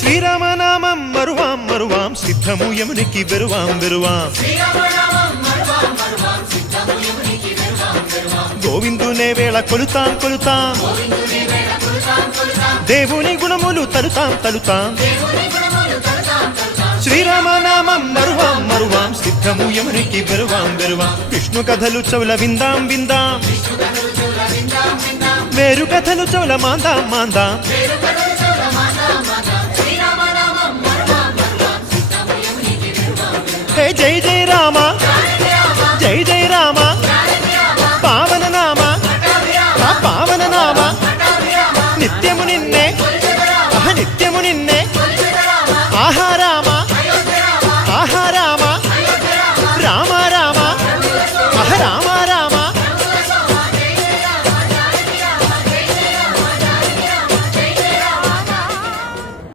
శ్రీరామనామం మరువాం మరువాం సిద్ధము యమునికి వెరువాం వెరువాం గోవిందునే వేళ కొలుతాం కొలుతాం దేవుని గుణములు తలుతాం తలుతాం శ్రీరామనామం మరువాం మరువాం సిద్ధము యమునికి వెరువాం వెరువాం విష్ణు కథలు చెవుల విందాం విందాం మేరు కథలు చెవుల మాందాం మాందాం